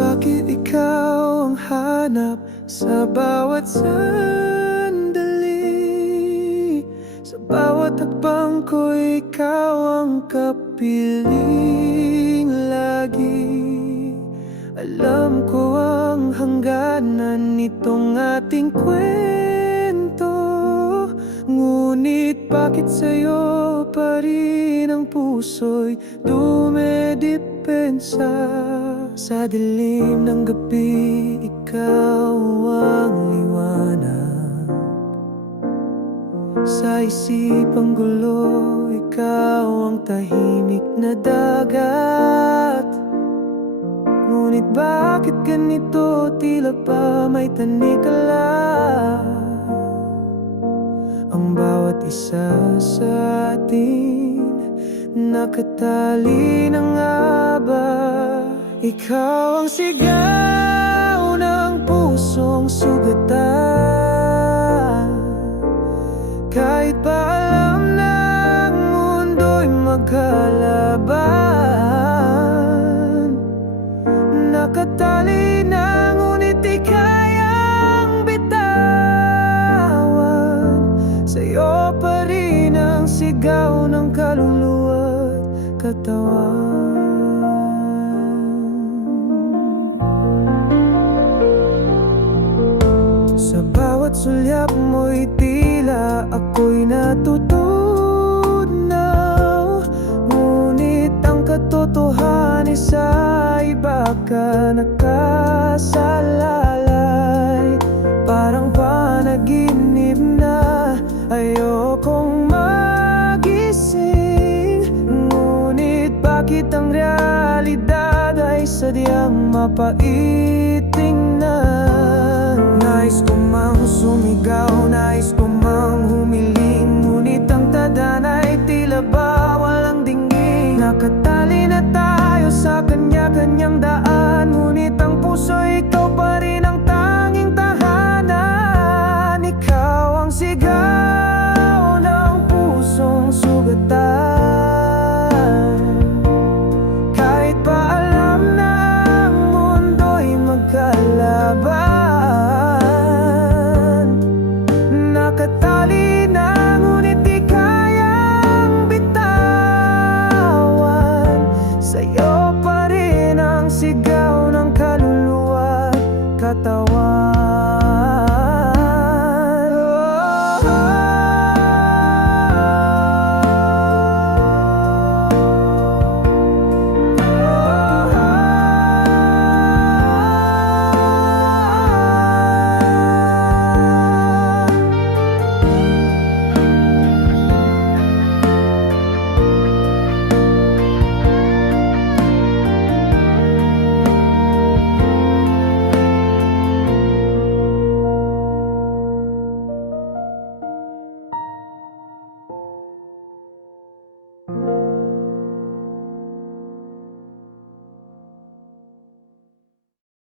Bakit ikaw ang hanap sa bawat sandali? Sa bawat hakbang ko, ikaw ang kapiling lagi. Alam ko ang hangganan nitong ating kwento, ngunit bakit sa'yo pa rin ang puso'y dumedepensa? Sa dilim ng gabi, ikaw ang liwanag. Sa isipang gulo, ikaw ang tahimik na dagat. Ngunit bakit ganito, tila pa may tanikala? Ang bawat isa sa atin nakatali ng aba. Ikaw ang sigaw ng pusong sugatan, kahit pa alam ng mundo'y maghalaban. Nakatali na ngunit di kayang bitawan. Sa'yo pa rin ang sigaw ng kaluluwa't katawan. Sa bawat sulyap mo'y tila ako'y natutunaw, ngunit ang katotohanan sa iba ka nakasalalay. Parang panaginip na ayokong magising, ngunit bakit ang realidad ay sadyang mapait tingnan? Nais ko mang sumigaw, nais ko mang humiling, ngunit ang tadana'y tila ba walang dingding. Nakatali na tayo sa kanya-kanyang daan, ngunit ang puso'y ikaw pa rin ang tanging tahanan. Ikaw ang sigaw ng pusong sugatan, kahit pa alam na ang mundo'y magkalaban. Nakatali na ngunit di kayang bitawan. Sa'yo pa rin ang sigaw ng kaluluwa, katawan.